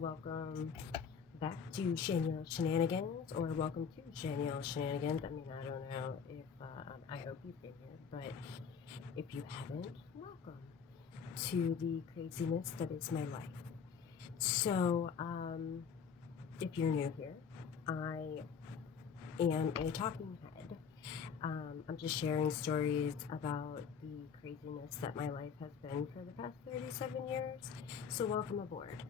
welcome back to Shenanigans, or welcome to Shenanigans. I mean, I don't know if, I hope you've been here, but if you haven't, welcome to the craziness that is my life. So, if you're new here, I am a talking head. I'm just sharing stories about the craziness that my life has been for the past 37 years. So, welcome aboard.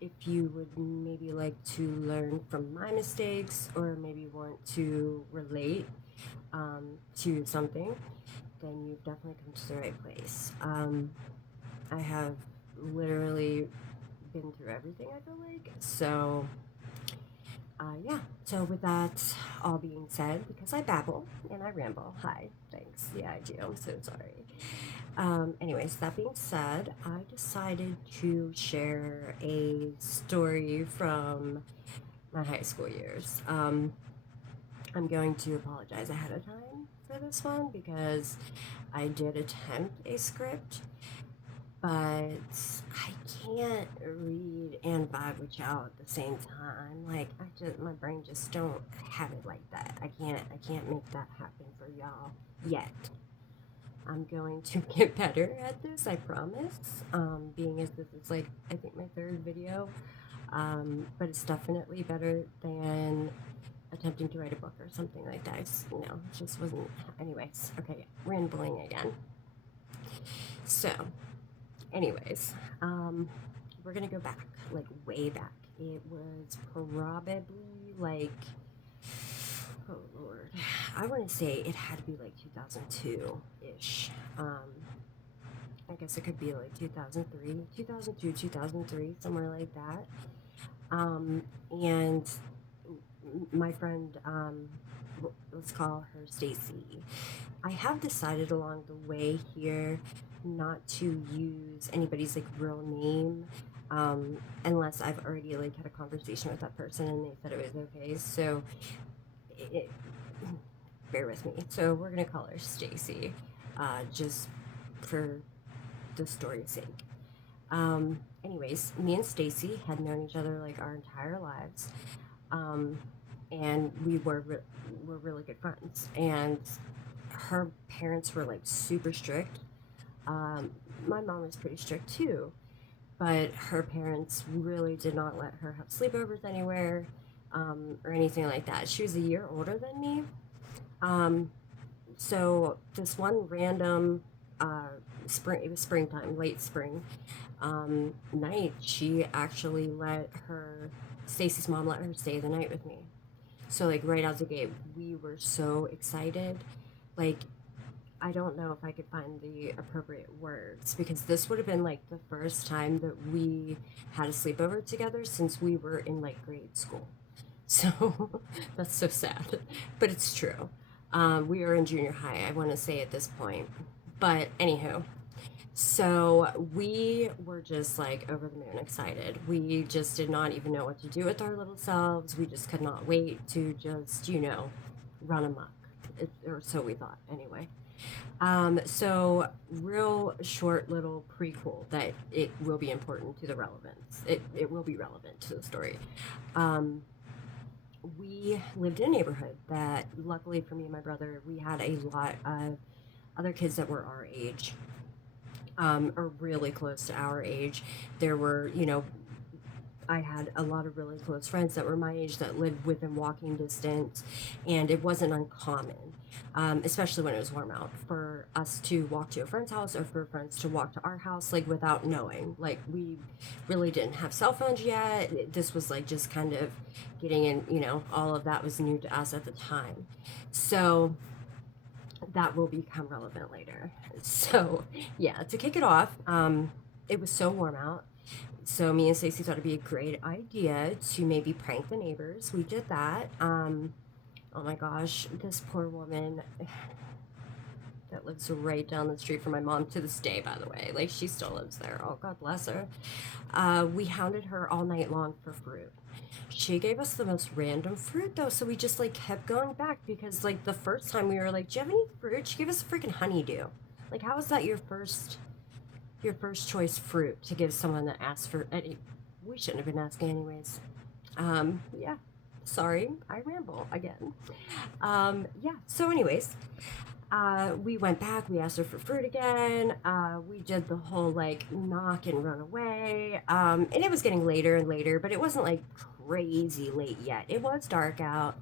If you would maybe like to learn from my mistakes or maybe want to relate to something, then you've definitely come to the right place. I have literally been through everything, I feel like. So, yeah. So, with that all being said, because I babble and I ramble, hi, thanks. Yeah, I do. I'm so sorry. Anyways, that being said, I decided to share a story from my high school years. I'm going to apologize ahead of time for this one because I did attempt a script, but I can't read and vibe with y'all at the same time. Like my brain just don't have it like that. I can't make that happen for y'all yet. I'm going to get better at this, I promise. Being as this is like, I think my third video, but it's definitely better than attempting to write a book or something like that. It just wasn't. Anyways, okay, rambling again. So, anyways, we're gonna go back, like way back. It was probably like, oh Lord, I want to say it had to be like 2002 ish. I guess it could be like 2003, 2002, 2003, somewhere like that. And my friend, let's call her Stacy. I have decided along the way here not to use anybody's like real name, unless I've already like had a conversation with that person and they said it was okay. So, it, bear with me. So we're gonna call her Stacy, just for the story's sake. Anyways, me and Stacy had known each other like our entire lives, um, and were really good friends. And her parents were like super strict. Um, my mom was pretty strict too, but her parents really did not let her have sleepovers anywhere, or anything like that. She was a year older than me. Um, so this one random it was springtime, late spring, night, she actually let her, Stacy's mom let her stay the night with me. So, like, right out the gate, we were so excited. Like, I don't know if I could find the appropriate words because this would have been like the first time that we had a sleepover together since we were in like grade school. So that's so sad, but it's true. We are in junior high, I want to say at this point. But anywho, so we were just like over the moon excited. We just did not even know what to do with our little selves. We just could not wait to just, run amok. Or so we thought, anyway. So real short little prequel that it will be important to the relevance. It will be relevant to the story. Um, we lived in a neighborhood that, luckily for me and my brother, we had a lot of other kids that were our age, or really close to our age. There were, I had a lot of really close friends that were my age that lived within walking distance, and it wasn't uncommon, especially when it was warm out, for us to walk to a friend's house or for friends to walk to our house, like without knowing. Like, we really didn't have cell phones yet. This was like just kind of getting in, all of that was new to us at the time. So, that will become relevant later. So, yeah, to kick it off, it was so warm out. So me and Stacey thought it'd be a great idea to maybe prank the neighbors. We did that. Oh my gosh, this poor woman that lives right down the street from my mom to this day, by the way. Like, she still lives there. Oh, God bless her. We hounded her all night long for fruit. She gave us the most random fruit, though, so we just like kept going back because, like, the first time we were like, "Do you have any fruit?" She gave us a freaking honeydew. Like, how is that your first choice fruit to give someone that asks for any? We shouldn't have been asking anyways. Yeah. Sorry, I ramble again. Yeah. So, anyways, we went back. We asked her for fruit again. We did the whole like knock and run away. And it was getting later and later, but it wasn't like crazy late yet. It was dark out.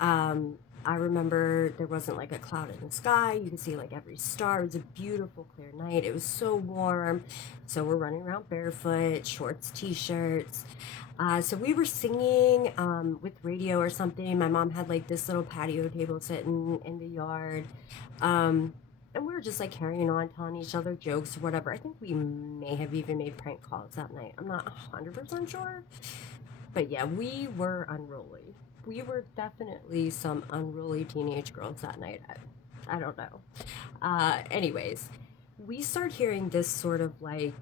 Um, I remember there wasn't like a cloud in the sky. You could see like every star. It was a beautiful, clear night. It was so warm. So we're running around barefoot, shorts, t-shirts. So we were singing with radio or something. My mom had like this little patio table sitting in the yard. Um, and we were just like carrying on, telling each other jokes or whatever. I think we may have even made prank calls that night. I'm not 100% sure. But yeah, we were unruly. We were definitely some unruly teenage girls that night. I don't know. Anyways, we start hearing this sort of like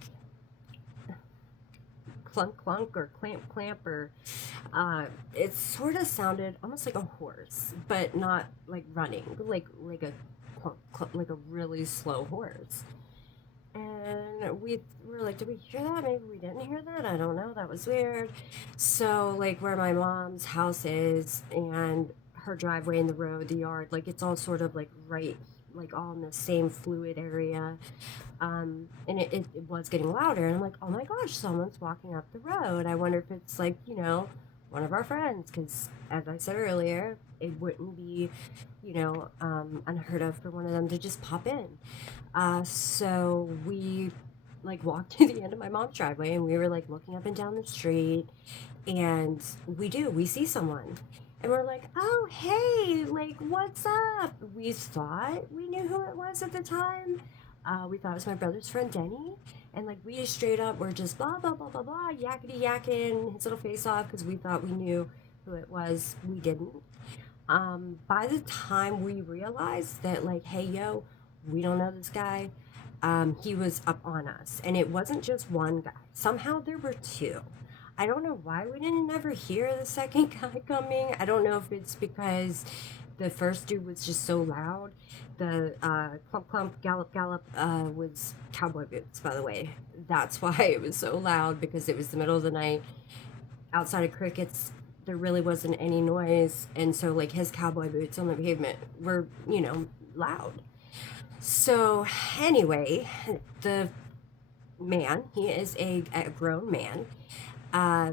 clunk clunk or clamp clamp or it sort of sounded almost like a horse, but not like running, like a clunk, clunk, like a really slow horse. And we were like, did we hear that? Maybe we didn't hear that. I don't know. That was weird. So, like, where my mom's house is and her driveway and the road, the yard, like, it's all sort of like right, like, all in the same fluid area. And it was getting louder. And I'm like, oh my gosh, someone's walking up the road. I wonder if it's like, one of our friends. Because, as I said earlier, it wouldn't be, unheard of for one of them to just pop in. So we like walked to the end of my mom's driveway and we were like looking up and down the street and we see someone and we're like, oh, hey, like, what's up? We thought we knew who it was at the time. We thought it was my brother's friend Denny. And like, we just straight up were just blah, blah, blah, blah, blah, yakety yakking his little face off because we thought we knew who it was. We didn't. By the time we realized that, like, hey, yo, we don't know this guy, he was up on us. And it wasn't just one guy. Somehow there were two. I don't know why we didn't ever hear the second guy coming. I don't know if it's because the first dude was just so loud. The clump clump gallop gallop was cowboy boots, by the way. That's why it was so loud, because it was the middle of the night. Outside of crickets, there really wasn't any noise, and so like his cowboy boots on the pavement were, loud. So anyway, the man, he is a grown man, uh,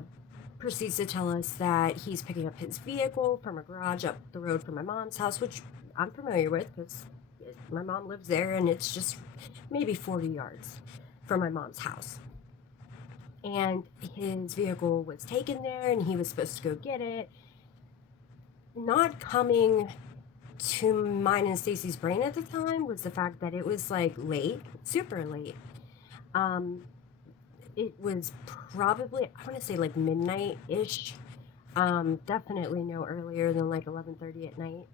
proceeds to tell us that he's picking up his vehicle from a garage up the road from my mom's house, which I'm familiar with because my mom lives there, and it's just maybe 40 yards from my mom's house. And his vehicle was taken there, and he was supposed to go get it. Not coming to mine and Stacy's brain at the time was the fact that it was like late, super late. Um, it was probably, I want to say like midnight ish. Definitely no earlier than like 11:30 at night.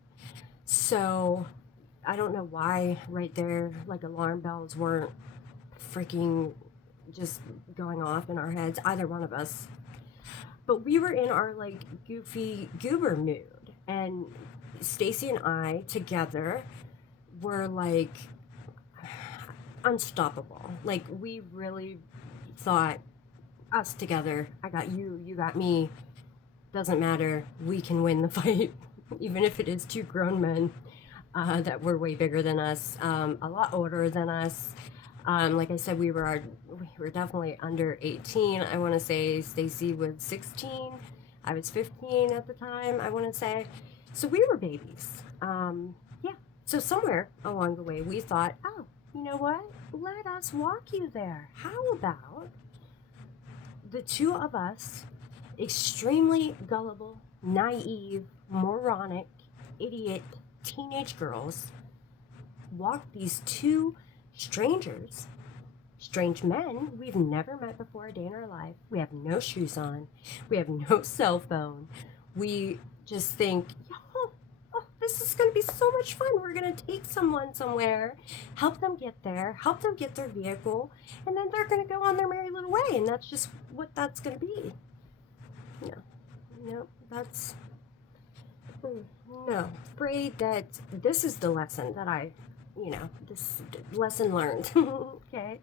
So I don't know why right there like alarm bells weren't freaking just going off in our heads, either one of us. But we were in our like goofy goober mood, and Stacy and I together were like unstoppable. Like, we really thought, us together, I got you, you got me, doesn't matter, we can win the fight. Even if it is two grown men that were way bigger than us, a lot older than us. Like I said, we were definitely under 18. I want to say Stacy was 16. I was 15 at the time, I want to say. So we were babies. Yeah. So somewhere along the way, we thought, oh, you know what? Let us walk you there. How about the two of us, extremely gullible, naive, moronic, idiot teenage girls, walk these two strangers, strange men we've never met before a day in our life. We have no shoes on. We have no cell phone. We just think, oh, this is going to be so much fun. We're going to take someone somewhere, help them get there, help them get their vehicle, and then they're going to go on their merry little way. And that's just what that's going to be. No, that's, no, afraid that this is the lesson that this lesson learned. Okay.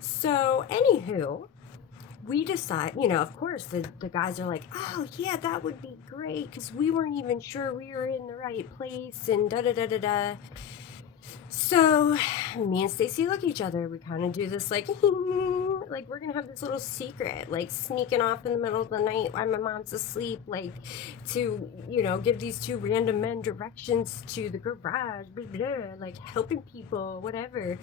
So, anywho, we decide, of course, the guys are like, oh, yeah, that would be great because we weren't even sure we were in the right place and da da da da da. So me and Stacy look at each other. We kind of do this like, like we're gonna have this little secret, like sneaking off in the middle of the night while my mom's asleep, like to give these two random men directions to the garage, blah, blah, blah, like helping people, whatever.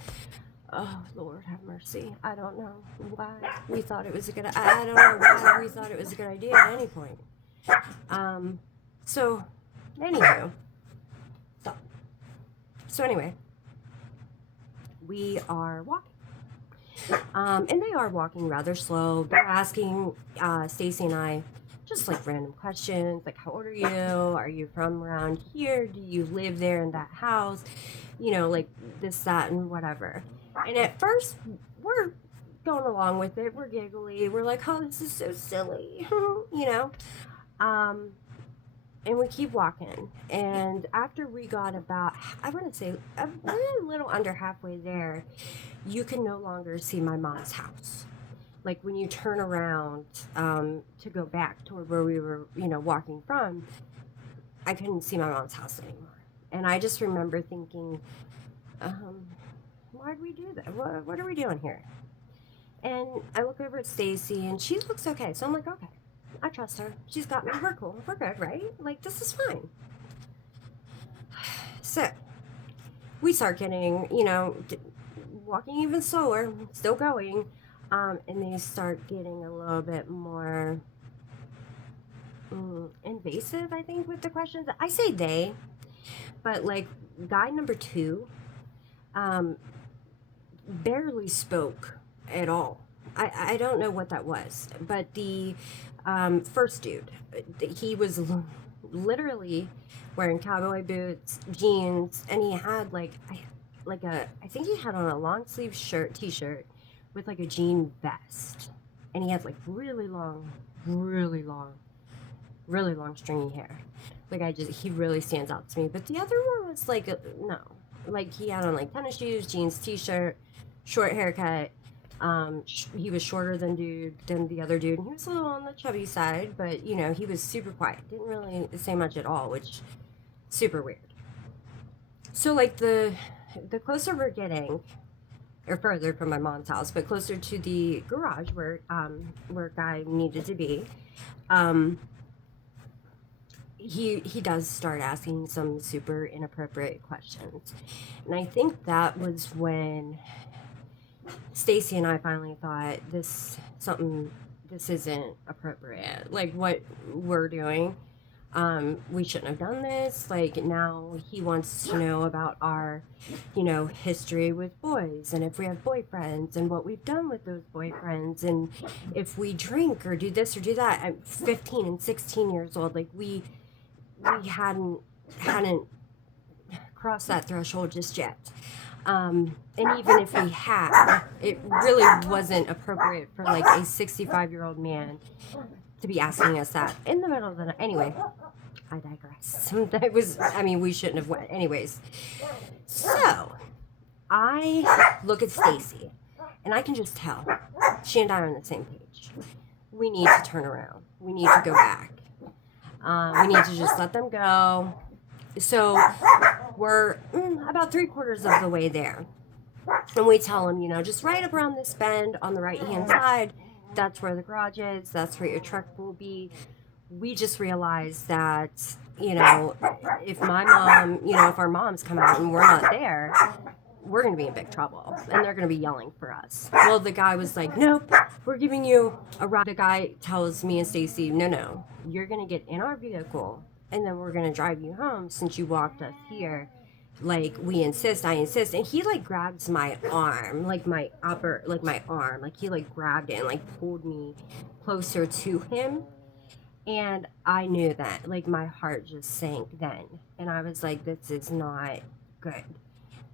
Oh Lord, have mercy. I don't know why we thought it was a good. I don't know why we thought it was a good idea at any point. So, anywho, so anyway, we are walking. And they are walking rather slow. They're asking Stacy and I just like random questions, like how old are you? Are you from around here? Do you live there in that house? Like this, that, and whatever. And at first, we're going along with it. We're giggly. We're like, oh, this is so silly, Um, and we keep walking. And after we got about, I want to say, a little under halfway there, you can no longer see my mom's house. Like when you turn around to go back toward where we were, walking from, I couldn't see my mom's house anymore. And I just remember thinking, why'd we do that? What are we doing here? And I look over at Stacy, and she looks okay. So I'm like, okay, I trust her. She's got me. We're cool. We're good, right? Like, this is fine. So we start getting, walking even slower, still going. And they start getting a little bit more invasive, I think, with the questions. I say they, but like guy number 2 barely spoke at all. I don't know what that was, but the first dude, he was literally wearing cowboy boots, jeans, and he had I think he had on a long sleeve t-shirt with like a jean vest, and he had like really long stringy hair. Like he really stands out to me. But the other one was like no, like he had on like tennis shoes, jeans, t-shirt, short haircut. He was shorter than the other dude, and he was a little on the chubby side, but he was super quiet, didn't really say much at all, which super weird. So like the closer we're getting, or further from my mom's house, but closer to the garage where Guy needed to be, he does start asking some super inappropriate questions. And I think that was when Stacy and I finally thought this isn't appropriate. Like what we're doing. We shouldn't have done this. Like now he wants to know about our, history with boys, and if we have boyfriends and what we've done with those boyfriends, and if we drink or do this or do that. I'm 15 and 16 years old. Like we hadn't crossed that threshold just yet. And even if we had, it really wasn't appropriate for like a 65-year-old man to be asking us that in the middle of the night. Anyway, I digress. We shouldn't have went. Anyways, so I look at Stacy, and I can just tell she and I are on the same page. We need to turn around. We need to go back. We need to just let them go. So we're about 3/4 of the way there. And we tell them, just right up around this bend on the right-hand side, that's where the garage is. That's where your truck will be. We just realized that, if my mom, if our moms come out and we're not there, we're going to be in big trouble. And they're going to be yelling for us. Well, the guy was like, nope, we're giving you a ride. The guy tells me and Stacy, no, you're going to get in our vehicle, and then we're going to drive you home since you walked us here. Like, I insist. And he, like, grabs my arm, like, my arm. Like, he, like, grabbed it and, like, pulled me closer to him. And I knew that. Like, my heart just sank then. And I was like, this is not good.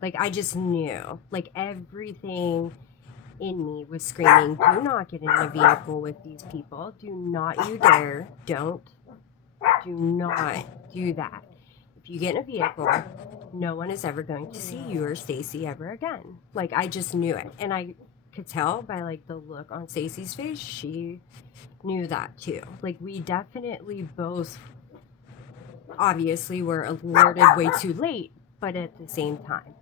Like, I just knew. Like, everything in me was screaming, do not get in a vehicle with these people. Do not you dare. Do not do that. If you get in a vehicle, no one is ever going to see you or Stacy ever again. Like, I just knew it. And I could tell by like the look on Stacy's face, she knew that too. Like we definitely both obviously were alerted way too late, but at the same time.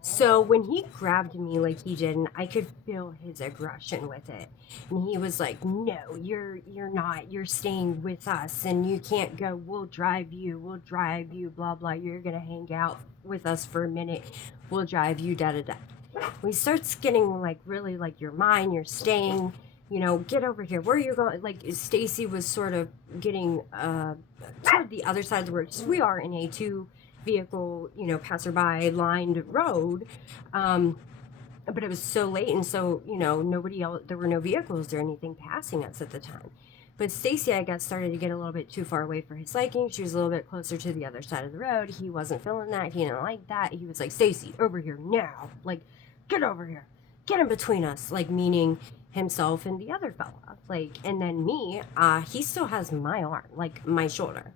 So when he grabbed me like he did, and I could feel his aggression with it, and he was like, "No, you're not. You're staying with us, and you can't go. We'll drive you. We'll drive you. Blah blah. You're gonna hang out with us for a minute. We'll drive you. Da da da." When he starts getting like really like, "You're mine. You're staying. Get over here. Where are you going?" Like Stacy was sort of getting toward the other side of the road, because we are in a two vehicle, passerby lined road. But it was so late, and so, nobody else, there were no vehicles or anything passing us at the time. But Stacy, I guess, started to get a little bit too far away for his liking. She was a little bit closer to the other side of the road. He wasn't feeling that. He didn't like that. He was like, "Stacy, over here now. Like, get over here. Get in between us." Like, meaning himself and the other fella. Like, and then me, he still has my arm, like my shoulder.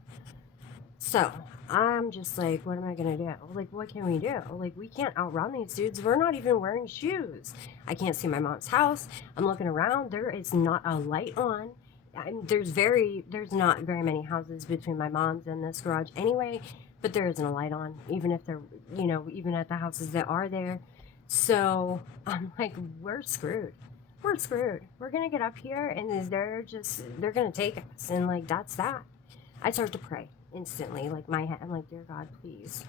So I'm just like, what am I gonna do? Like, what can we do? Like, we can't outrun these dudes. We're not even wearing shoes. I can't see my mom's house. I'm looking around. There is not a light on. There's not very many houses between my mom's and this garage anyway, but there isn't a light on, even if they're, even at the houses that are there. So I'm like, we're screwed. We're screwed. We're gonna get up here, and they're gonna take us, and like that's that. I start to pray instantly, like my head. I'm like, "Dear God, please.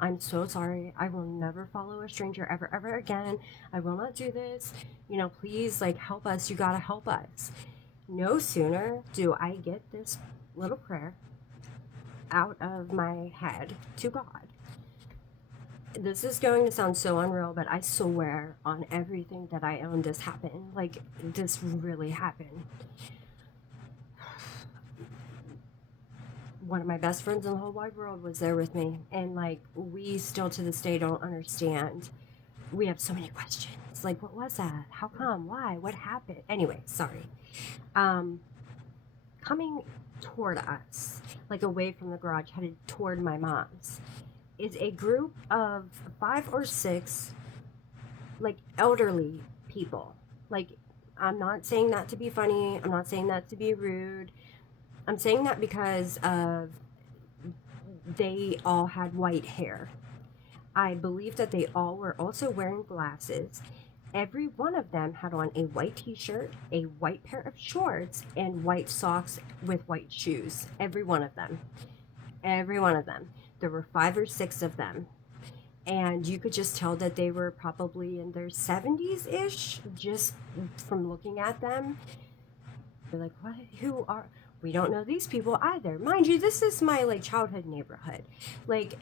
I'm so sorry. I will never follow a stranger ever again. I will not do this. Please, like, help us. You gotta help us." No sooner do I get this little prayer out of my head to God. This is going to sound so unreal, but I swear on everything that I own, this happened. Like, this really happened. One of my best friends in the whole wide world was there with me, and like we still to this day don't understand. We have so many questions, like, what was that? How come? Why? What happened? Anyway, sorry. Coming toward us, like away from the garage, headed toward my mom's, is a group of 5 or 6 like elderly people. Like, I'm not saying that to be funny, I'm not saying that to be rude, I'm saying that because of they all had white hair. I believe that they all were also wearing glasses. Every one of them had on a white t-shirt, a white pair of shorts, and white socks with white shoes. Every one of them. Every one of them. There were 5 or 6 of them. And you could just tell that they were probably in their 70s-ish, just from looking at them. They're like, "What? Who are..." We don't know these people either. Mind you, this is my like childhood neighborhood. Like,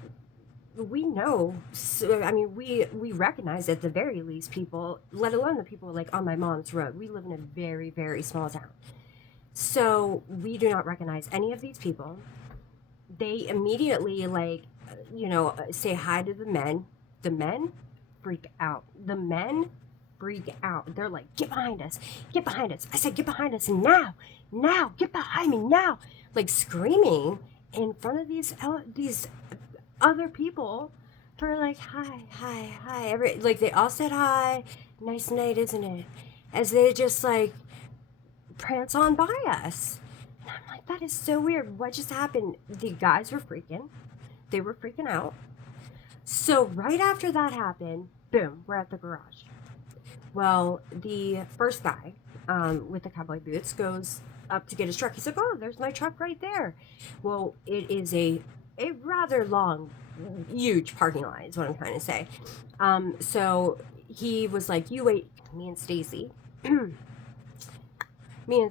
we know, so, I mean, we recognize at the very least people, let alone the people like on my mom's road. We live in a very, very small town. So we do not recognize any of these people. They immediately like, say hi to the men. The men freak out. The men freak out. They're like, "Get behind us. Get behind us." I said, "Get behind us now. Now. Get behind me now." Like screaming in front of these other people for like, hi. Like they all said hi. "Nice night, isn't it?" As they just like prance on by us. And I'm like, that is so weird. What just happened? The guys were freaking. They were freaking out. So right after that happened, boom, we're at the garage. Well, the first guy with the cowboy boots goes up to get his truck. He's like, "Oh, there's my truck right there." Well, it is a rather long, huge parking lot is what I'm trying to say. So he was like, "You wait." Me and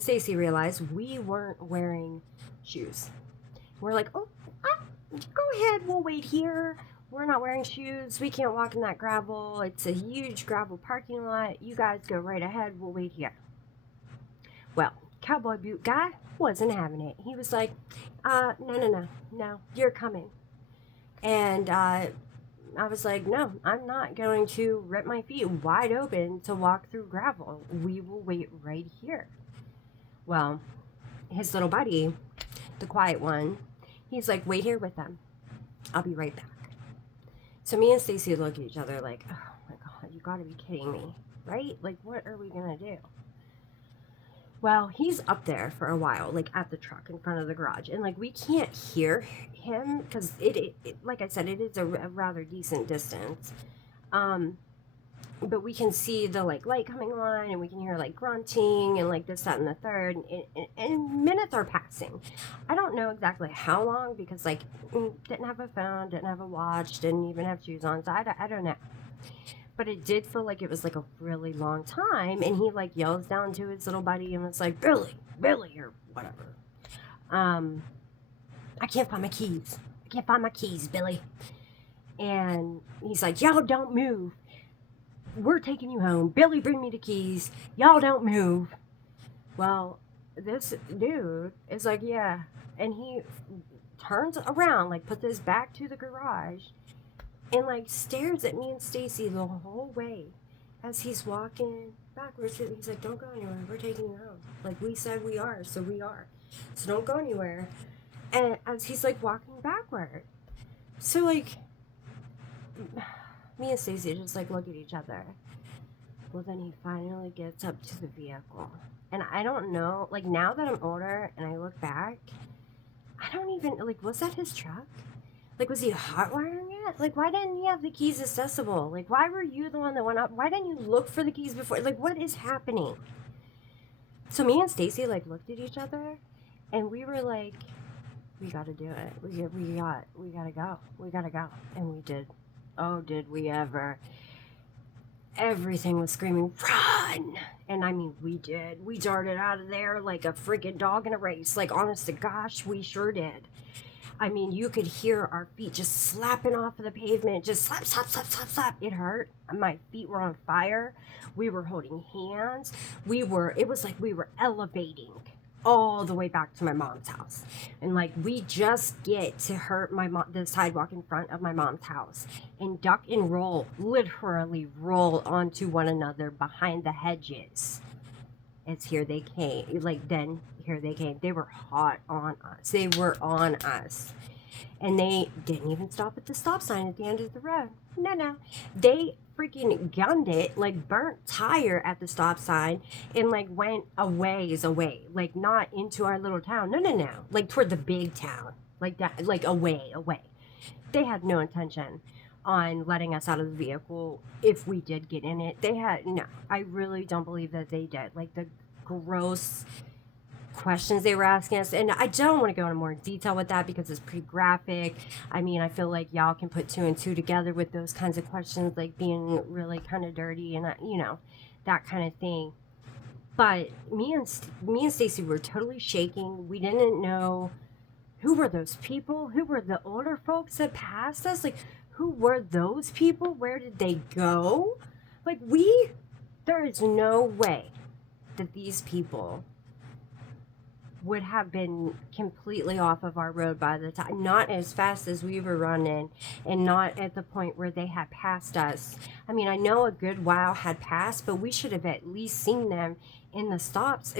Stacy realized we weren't wearing shoes. We're like, "Oh, go ahead, we'll wait here. We're not wearing shoes. We can't walk in that gravel. It's a huge gravel parking lot. You guys go right ahead. We'll wait here." Well, cowboy boot guy wasn't having it. He was like, no, you're coming." And I was like, "No, I'm not going to rip my feet wide open to walk through gravel. We will wait right here." Well, his little buddy, the quiet one, he's like, "Wait here with them. I'll be right back." So me and Stacy look at each other like, "Oh my God, you gotta be kidding me." right? Like, what are we gonna do? Well, he's up there for a while, like at the truck in front of the garage, and like we can't hear him because like I said, it is a rather decent distance. Um, but we can see the like light coming on, and we can hear like grunting and like this, that, and the third, and minutes are passing. I don't know exactly how long because like didn't have a phone, didn't have a watch, didn't even have shoes on, so I don't know. But it did feel like it was like a really long time, and he like yells down to his little buddy and was like, Billy, Billy, or whatever. Um, I can't find my keys. I can't find my keys, Billy. And he's like, y'all don't move. We're taking you home. Billy, bring me the keys. Y'all don't move. Well, this dude is like, yeah. And he turns around, like puts his back to the garage and like stares at me and Stacy the whole way as he's walking backwards. He's like, "Don't go anywhere. We're taking you home. Like we said we are, so we are. So don't go anywhere." And as he's like walking backward, so like me and Stacy just like look at each other. Well, then he finally gets up to the vehicle, and I don't know. Like now that I'm older and I look back, I don't even like. Was that his truck? Like, was he hot wiring it? Like, why didn't he have the keys accessible? Like, why were you the one that went up? Why didn't you look for the keys before? Like, what is happening? So me and Stacy like looked at each other, and we were like, we got to do it. We got to go. We got to go, and we did. Oh, did we ever? Everything was screaming, run! And I mean, we did. We darted out of there like a freaking dog in a race. Like, honest to gosh, we sure did. I mean, you could hear our feet just slapping off of the pavement, just slap, slap, slap, slap, slap. It hurt. My feet were on fire. We were holding hands. It was like we were elevating all the way back to my mom's house. And like we just get to the sidewalk in front of my mom's house and duck and roll, literally roll onto one another behind the hedges. It's here they came. Like then here they came. They were hot on us. They were on us. And they didn't even stop at the stop sign at the end of the road. No. They freaking gunned it, like burnt tire at the stop sign and like went a ways away. Like not into our little town. No. Like toward the big town. Like that, like away. They had no intention on letting us out of the vehicle if we did get in it. They had no. I really don't believe that they did. Like the gross questions they were asking us, and I don't want to go into more detail with that because it's pretty graphic. I mean, I feel like y'all can put two and two together with those kinds of questions, like being really kind of dirty and that kind of thing. But me and Stacy were totally shaking. We didn't know who were those people? Who were the older folks that passed us? Like, who were those people? Where did they go? Like, there is no way that these people would have been completely off of our road by the time, not as fast as we were running and not at the point where they had passed us. I mean, I know a good while had passed, but we should have at least seen them in the stops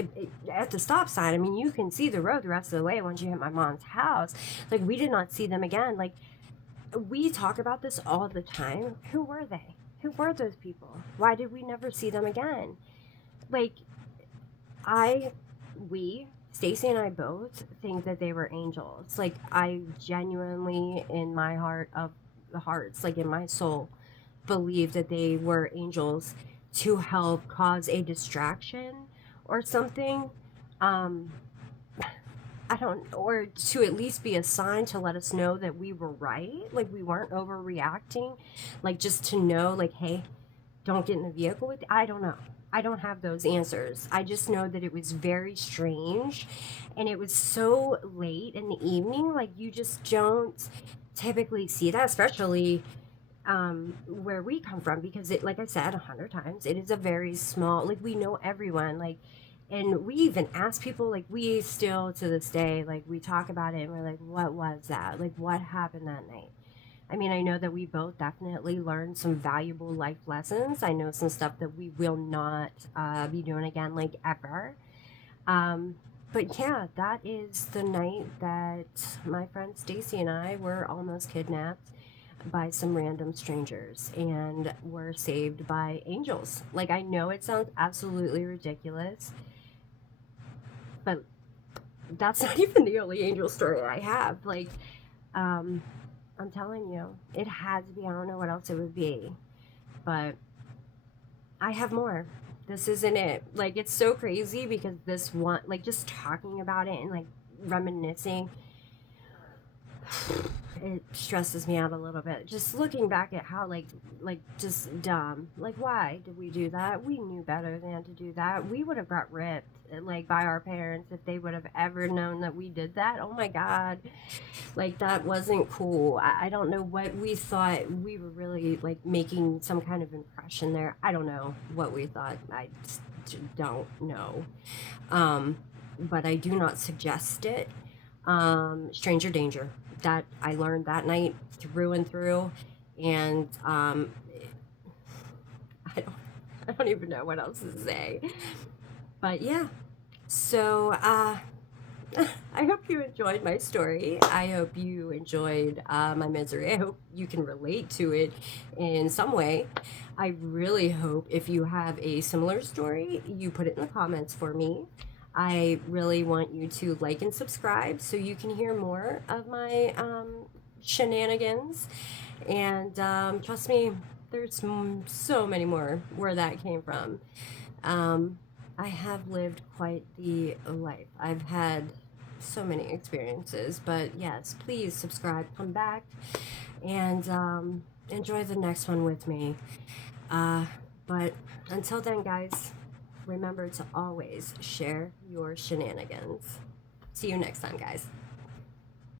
at the stop sign. I mean, you can see the road the rest of the way once you hit my mom's house. Like, we did not see them again. Like, we talk about this all the time. Who were they? Who were those people? Why did we never see them again? Like, we Stacy and I both think that they were angels. Like I genuinely, in my heart of the hearts, like in my soul, believe that they were angels to help cause a distraction or something. Um, I don't, or to at least be a sign to let us know that we were right, like we weren't overreacting, like just to know, like, hey, don't get in the vehicle with. I don't know. I don't have those answers. I just know that it was very strange and it was so late in the evening. Like, you just don't typically see that, especially where we come from, because it, like I said 100 times, it is a very small, like, we know everyone. Like, and we even ask people, like, we still to this day, like, we talk about it and we're like, what was that? Like, what happened that night? I mean, I know that we both definitely learned some valuable life lessons. I know some stuff that we will not be doing again, like ever. But yeah, that is the night that my friend Stacy and I were almost kidnapped. by some random strangers and were saved by angels. Like, I know it sounds absolutely ridiculous, but that's not even the only angel story I have. Like, um, I'm telling you, it had to be. I don't know what else it would be, but I have more. This isn't it. Like, it's so crazy because this one, like, just talking about it and like reminiscing, it stresses me out a little bit. Just looking back at how, like just dumb. Like, why did we do that? We knew better than to do that. We would have got ripped, like, by our parents if they would have ever known that we did that. Oh my God. Like, that wasn't cool. I don't know what we thought. We were really like making some kind of impression there. I don't know what we thought. I just don't know. Um, but I do not suggest it. Stranger danger. That I learned that night through and through, and I don't, I don't even know what else to say. But yeah, so I hope you enjoyed my story. I hope you enjoyed my misery. I hope you can relate to it in some way. I really hope if you have a similar story, you put it in the comments for me. I really want you to like and subscribe so you can hear more of my shenanigans. And trust me, there's so many more where that came from. Um, I have lived quite the life. I've had so many experiences, but yes, please subscribe, come back, and enjoy the next one with me. Uh, but until then, guys, remember to always share your shenanigans. See you next time, guys.